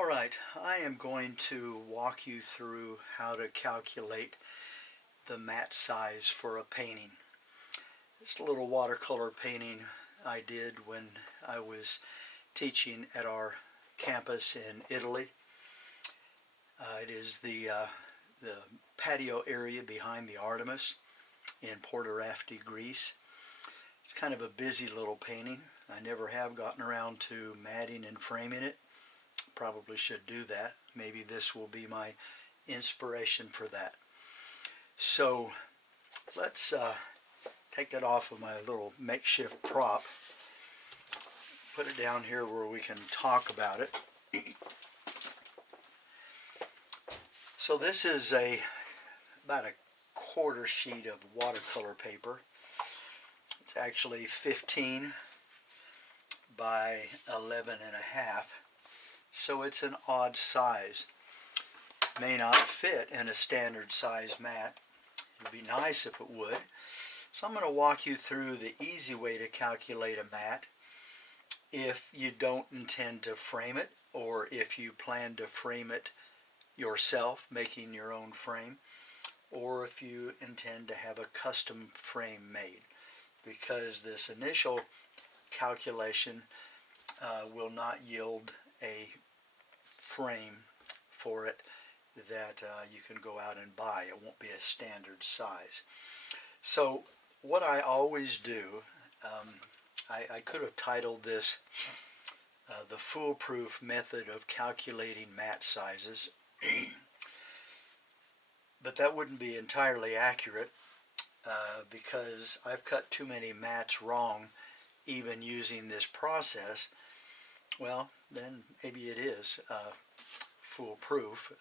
Alright, I am going to walk you through how to calculate the mat size for a painting. It's a little watercolor painting I did when I was teaching at our campus in Italy. It is the patio area behind the Artemis in Portorafti, Greece. It's kind of a busy little painting. I never have gotten around to matting and framing it. Probably should do that. Maybe this will be my inspiration for that. So let's take that off of my little makeshift prop, put it down here where we can talk about it. So this is about a quarter sheet of watercolor paper. It's actually 15 by 11 and a half. So it's an odd size. May not fit in a standard size mat. It would be nice if it would. So I'm going to walk you through the easy way to calculate a mat if you don't intend to frame it, or if you plan to frame it yourself, making your own frame, or if you intend to have a custom frame made, because this initial calculation will not yield a frame for it that you can go out and buy. It won't be a standard size. So what I always do, I could have titled this the foolproof method of calculating mat sizes, but that wouldn't be entirely accurate because I've cut too many mats wrong even using this process. Well, then maybe it is foolproof.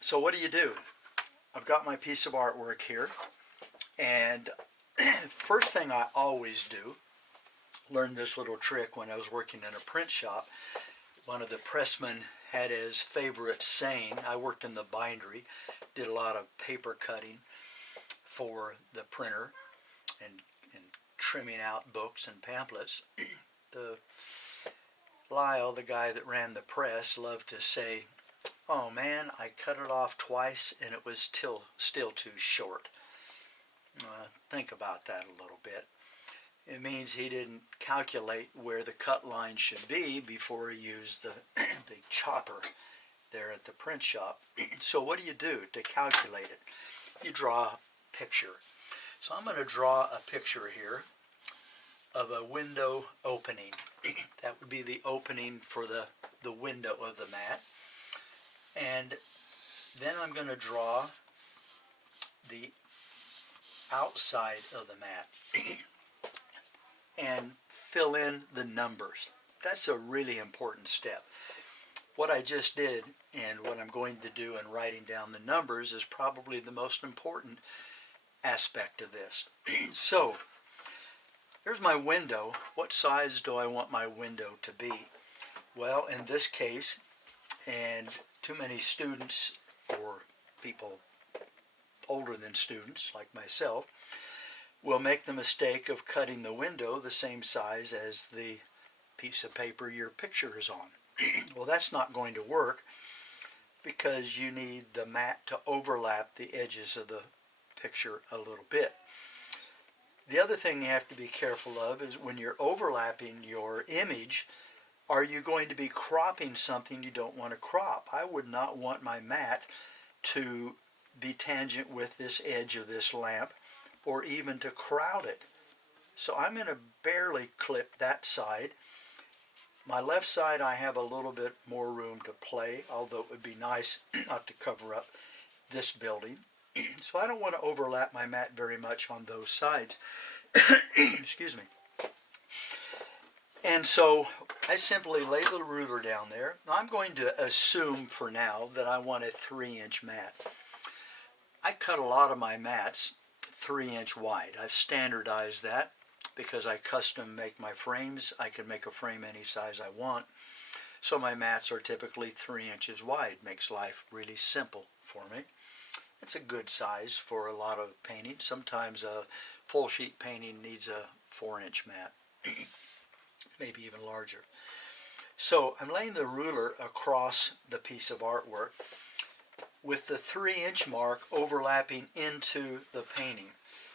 So what do? I've got my piece of artwork here, and first thing I always do, learned this little trick when I was working in a print shop. One of the pressmen had his favorite saying. I worked in the bindery, did a lot of paper cutting for the printer and trimming out books and pamphlets. Lyle, the guy that ran the press, loved to say, "Oh man, I cut it off twice and it was still too short." Think about that a little bit. It means he didn't calculate where the cut line should be before he used the chopper there at the print shop. So what do you do to calculate it? You draw a picture. So I'm going to draw a picture here of a window opening. That would be the opening for the window of the mat. And then I'm going to draw the outside of the mat and fill in the numbers. That's a really important step. What I just did and what I'm going to do in writing down the numbers is probably the most important aspect of this. So here's my window. What size do I want my window to be? Well, in this case, and too many students or people older than students like myself will make the mistake of cutting the window the same size as the piece of paper your picture is on. Well, that's not going to work because you need the mat to overlap the edges of the picture a little bit. The other thing you have to be careful of is when you're overlapping your image, are you going to be cropping something you don't want to crop? I would not want my mat to be tangent with this edge of this lamp or even to crowd it. So I'm going to barely clip that side. My left side I have a little bit more room to play, although it would be nice not to cover up this building. So I don't want to overlap my mat very much on those sides. Excuse me. And so I simply lay the ruler down there. I'm going to assume for now that I want a 3-inch mat. I cut a lot of my mats 3-inch wide. I've standardized that because I custom make my frames. I can make a frame any size I want. So my mats are typically 3 inches wide. Makes life really simple for me. It's a good size for a lot of painting. Sometimes a full sheet painting needs a 4-inch mat, maybe even larger. So I'm laying the ruler across the piece of artwork with the 3-inch mark overlapping into the painting.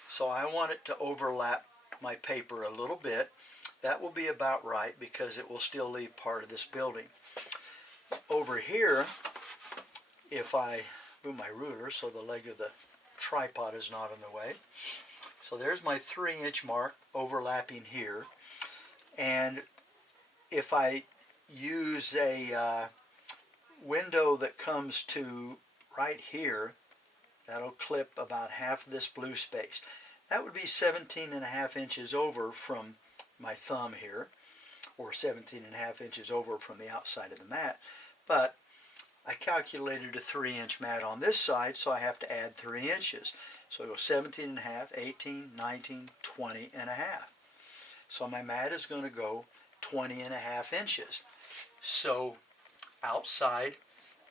So I want it to overlap my paper a little bit. That will be about right because it will still leave part of this building. Over here, if I move my ruler so the leg of the tripod is not in the way. So there's my 3-inch mark overlapping here. And if I use a window that comes to right here, that'll clip about half of this blue space. That would be 17.5 inches over from my thumb here, or 17.5 inches over from the outside of the mat. But I calculated a 3-inch mat on this side, so I have to add 3 inches. So I go 17.5, 18, 19, 20.5. So my mat is going to go 20.5 inches. So outside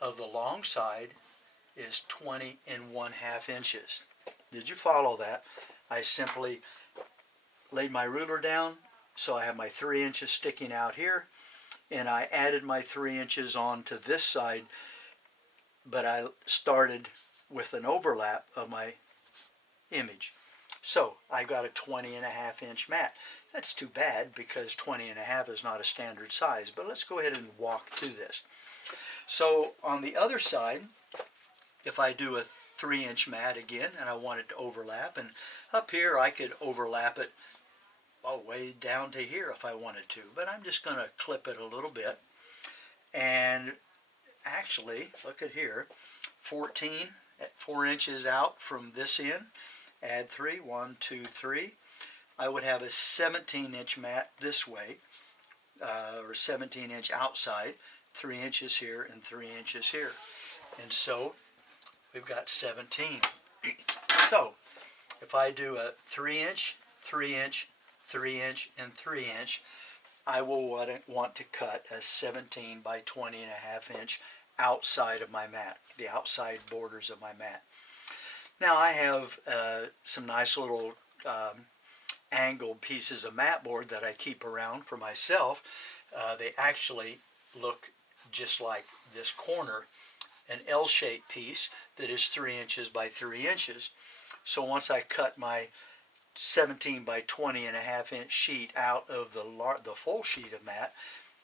of the long side is 20.5 inches. Did you follow that? I simply laid my ruler down, so I have my 3 inches sticking out here, and I added my 3 inches onto this side, but I started with an overlap of my image. So I got a 20.5 inch mat. That's too bad because 20.5 is not a standard size, but let's go ahead and walk through this. So on the other side, if I do a 3-inch mat again and I want it to overlap, and up here I could overlap it all the way down to here if I wanted to, but I'm just going to clip it a little bit. And actually, look at here, 14 at 4 inches out from this end, add 3, 1, 2, 3. I would have a 17-inch mat this way, or 17-inch outside, 3 inches here and 3 inches here. And so we've got 17. So if I do a 3-inch, 3-inch, 3-inch, and 3-inch, I will want to cut a 17 by 20.5 inch outside of my mat, the outside borders of my mat. Now I have some nice little angled pieces of mat board that I keep around for myself. They actually look just like this corner, an L-shaped piece that is 3 inches by 3 inches. So once I cut my 17 by 20.5 inch sheet out of the full sheet of mat,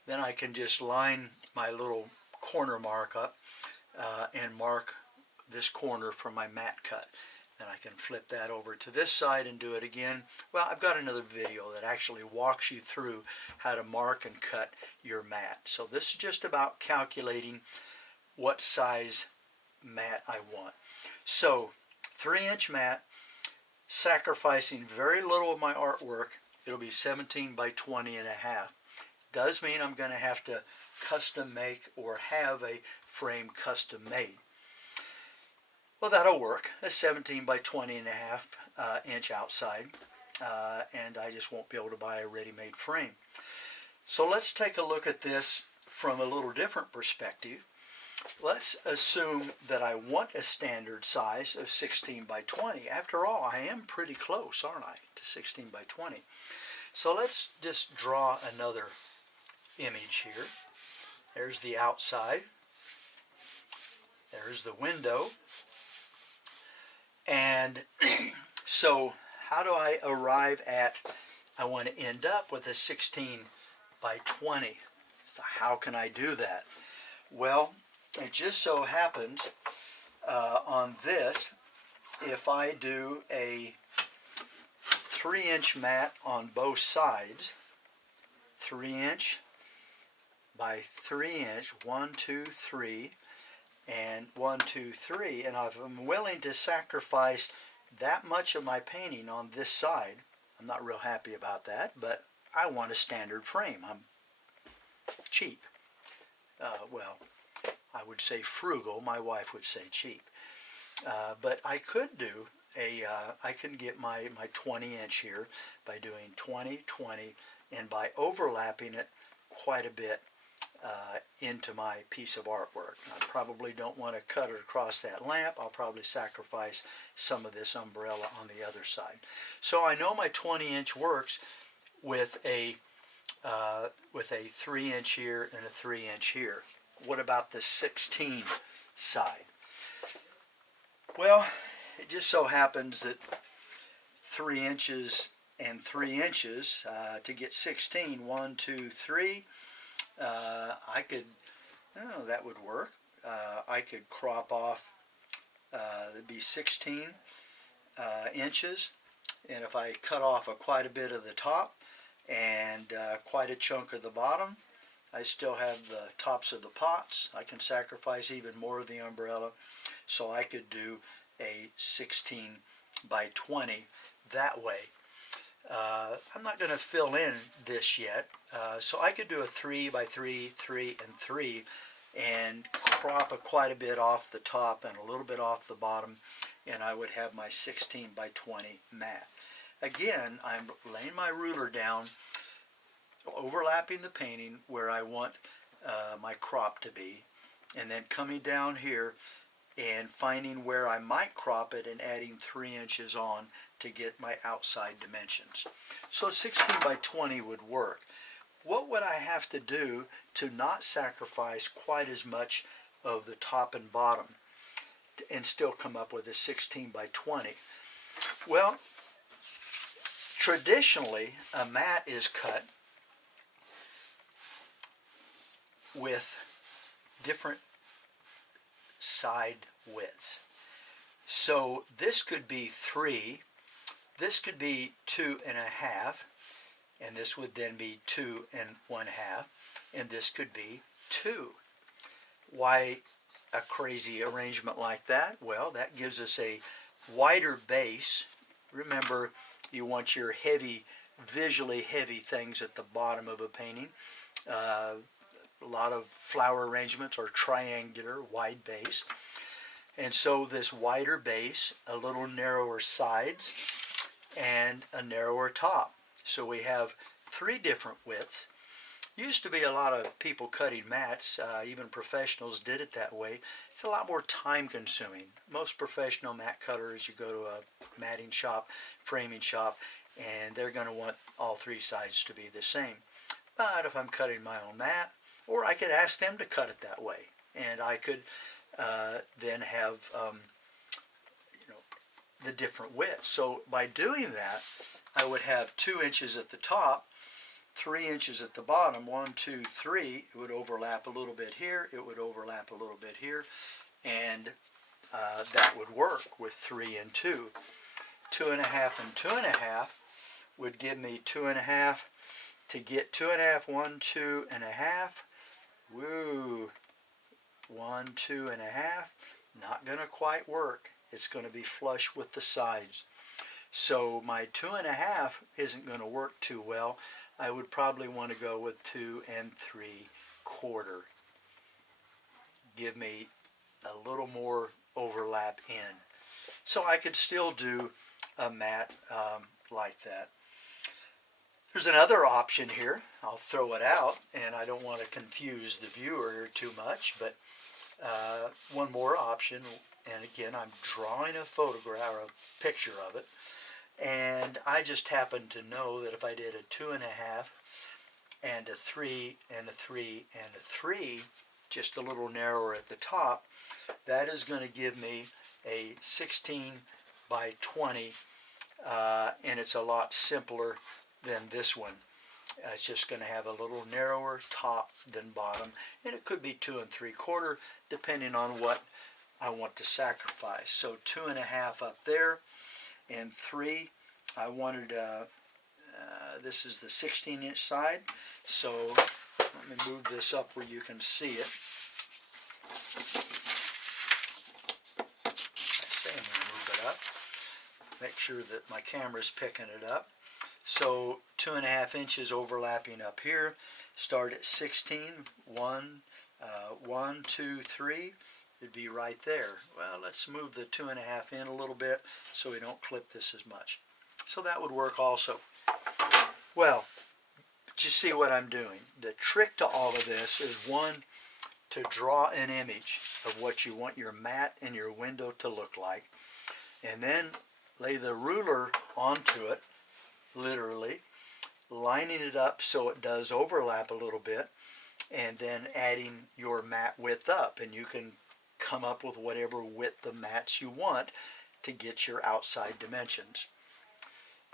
then I can just line my little corner mark up and mark this corner for my mat cut. And I can flip that over to this side and do it again. Well, I've got another video that actually walks you through how to mark and cut your mat. So this is just about calculating what size mat I want. So 3-inch mat, sacrificing very little of my artwork, it'll be 17 by 20.5. Does mean I'm going to have to custom make or have a frame custom made. Well, that'll work, a 17 by 20.5 inch outside, and I just won't be able to buy a ready-made frame. So let's take a look at this from a little different perspective. Let's assume that I want a standard size of 16 by 20. After all, I am pretty close, aren't I, to 16 by 20. So let's just draw another image here. There's the outside. There's the window. And so how do I arrive at, I want to end up with a 16 by 20. So how can I do that? Well, it just so happens on this, if I do a 3-inch mat on both sides, 3-inch by 3-inch, 1, 2, 3, and 1, 2, 3, and if I'm willing to sacrifice that much of my painting on this side, I'm not real happy about that, but I want a standard frame. I'm cheap. Well, I would say frugal. My wife would say cheap. But I could do I can get my 20-inch here by doing 20, 20, and by overlapping it quite a bit into my piece of artwork. I probably don't want to cut it across that lamp. I'll probably sacrifice some of this umbrella on the other side. So I know my 20-inch works with a with a 3-inch here and a 3-inch here. What about the 16 side? Well, it just so happens that 3 inches and 3 inches to get 16, 1, 2, 3, I could, oh, that would work. I could crop off, it'd be 16 inches, and if I cut off quite a bit of the top and quite a chunk of the bottom, I still have the tops of the pots. I can sacrifice even more of the umbrella, so I could do a 16 by 20 that way. I'm not going to fill in this yet, so I could do a 3 by 3, 3, and 3, and crop quite a bit off the top and a little bit off the bottom, and I would have my 16 by 20 mat. Again, I'm laying my ruler down, overlapping the painting where I want my crop to be, and then coming down here and finding where I might crop it and adding 3 inches on to get my outside dimensions. So 16 by 20 would work. What would I have to do to not sacrifice quite as much of the top and bottom and still come up with a 16 by 20? Well, traditionally a mat is cut with different side widths. So this could be 3, this could be 2.5, and this would then be 2.5, and this could be 2. Why a crazy arrangement like that? Well, that gives us a wider base. Remember, you want your heavy, visually heavy things at the bottom of a painting. A lot of flower arrangements are triangular, wide base. And so this wider base, a little narrower sides, and a narrower top. So we have 3 different widths. Used to be a lot of people cutting mats, even professionals did it that way. It's a lot more time consuming. Most professional mat cutters, you go to a matting shop, framing shop, and they're going to want all 3 sides to be the same. But if I'm cutting my own mat, or I could ask them to cut it that way, and I could then have the different widths. So by doing that, I would have 2 inches at the top, 3 inches at the bottom, 1, 2, 3. It would overlap a little bit here, it would overlap a little bit here, and that would work with 3 and 2. 2.5 and 2.5 would give me 2.5 to get 2.5, 1, 2.5. Woo! 1, 2.5. Not going to quite work. It's going to be flush with the sides. So my 2.5 isn't going to work too well. I would probably want to go with 2 3/4. Give me a little more overlap in. So I could still do a mat like that. There's another option here. I'll throw it out, and I don't want to confuse the viewer too much, but one more option, and again, I'm drawing a photograph or a picture of it, and I just happen to know that if I did a 2.5 and a 3 and a 3 and a 3, just a little narrower at the top, that is going to give me a 16 by 20, and it's a lot simpler than this one. It's just going to have a little narrower top than bottom, and it could be 2 3/4 depending on what I want to sacrifice. So 2.5 up there, and 3. I wanted this is the 16-inch side, so let me move this up where you can see it. I say I'm going to move it up. Make sure that my camera's picking it up. So 2.5 inches overlapping up here. Start at 16. 1, 2, 3. It'd be right there. Well, let's move the 2.5 in a little bit so we don't clip this as much. So that would work also. Well, but you see what I'm doing. The trick to all of this is, one, to draw an image of what you want your mat and your window to look like, and then lay the ruler onto it, literally, lining it up so it does overlap a little bit, and then adding your mat width up, and you can come up with whatever width of mats you want to get your outside dimensions.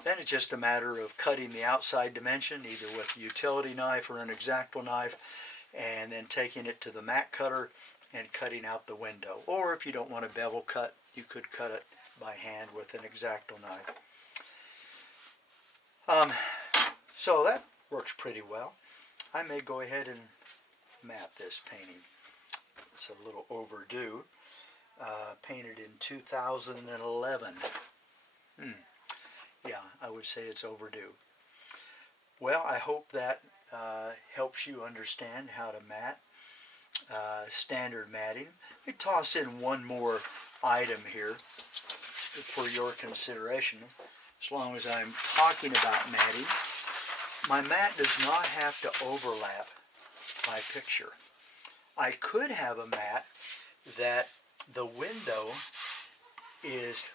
Then it's just a matter of cutting the outside dimension either with a utility knife or an X-Acto knife, and then taking it to the mat cutter and cutting out the window. Or if you don't want a bevel cut, you could cut it by hand with an X-Acto knife. So that works pretty well. I may go ahead and mat this painting. It's a little overdue. Painted in 2011. Yeah, I would say it's overdue. Well, I hope that helps you understand how to mat. Standard matting. Let me toss in one more item here for your consideration. As long as I'm talking about matting, my mat does not have to overlap my picture. I could have a mat that the window is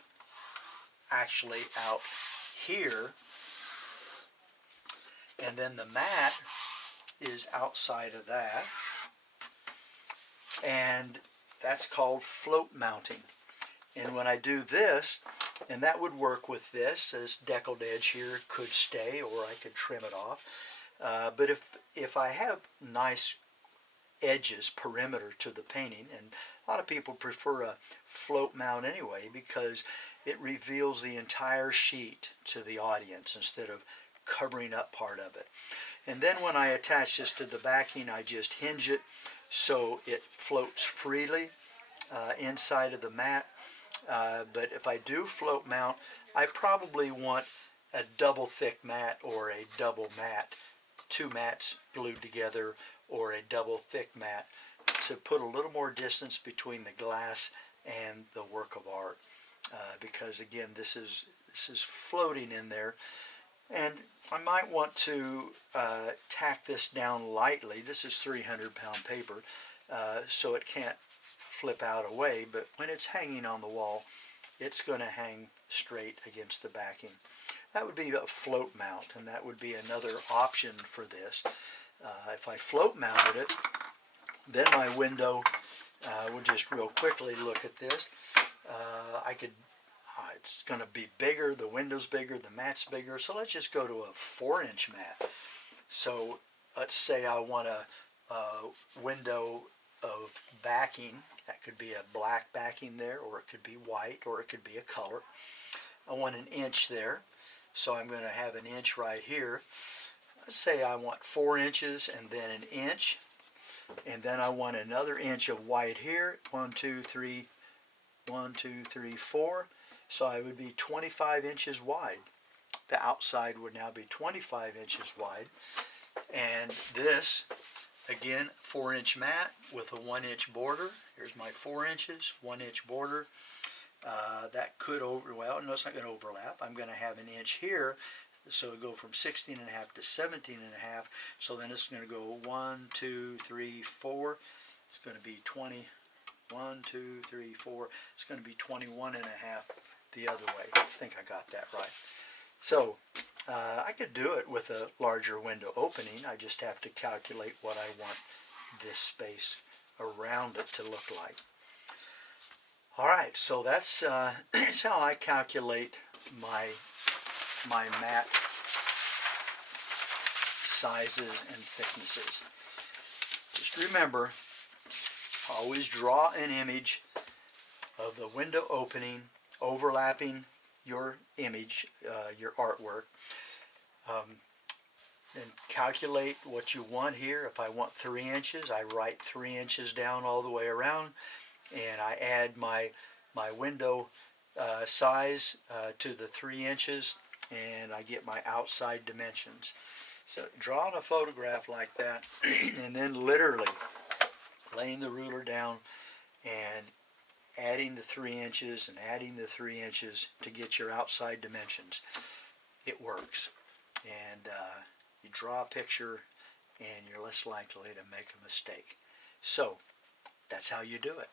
actually out here, and then the mat is outside of that, and that's called float mounting. And when I do this, and that would work with this deckled edge here could stay, or I could trim it off. But if I have nice edges, perimeter to the painting, and a lot of people prefer a float mount anyway because it reveals the entire sheet to the audience instead of covering up part of it. And then when I attach this to the backing, I just hinge it so it floats freely inside of the mat. But if I do float mount, I probably want a double thick mat or a double mat, two mats glued together, or a double thick mat to put a little more distance between the glass and the work of art. Because again, this is floating in there, and I might want to tack this down lightly. This is 300-pound paper, so it can't flip out away, but when it's hanging on the wall, it's going to hang straight against the backing. That would be a float mount, and that would be another option for this. If I float mounted it, then my window, we'll just real quickly look at this. It's going to be bigger, the window's bigger, the mat's bigger, so let's just go to a 4-inch mat. So let's say I want a window of backing. That could be a black backing there, or it could be white, or it could be a color. I want an inch there, so I'm going to have an inch right here. Let's say I want 4 inches and then an inch, and then I want another inch of white here. 1, 2, 3, 1, 2, 3, 4. So I would be 25 inches wide. The outside would now be 25 inches wide. And this, again, 4-inch mat with a 1-inch border. Here's my 4 inches, 1-inch border. That could well, no, it's not going to overlap. I'm going to have an inch here, so it'll go from 16.5 to 17.5. So then it's going to go 1, 2, 3, 4. It's going to be 20. 1, 2, 3, 4. It's going to be 21.5 the other way. I think I got that right. So I could do it with a larger window opening. I just have to calculate what I want this space around it to look like. All right, so that's how I calculate my mat sizes and thicknesses. Just remember, always draw an image of the window opening overlapping your image, your artwork. Then calculate what you want here. If I want 3 inches, I write 3 inches down all the way around, and I add my window size to the 3 inches, and I get my outside dimensions. So drawing a photograph like that, and then literally laying the ruler down and adding the 3 inches and adding the 3 inches to get your outside dimensions. It works. And you draw a picture and you're less likely to make a mistake. So that's how you do it.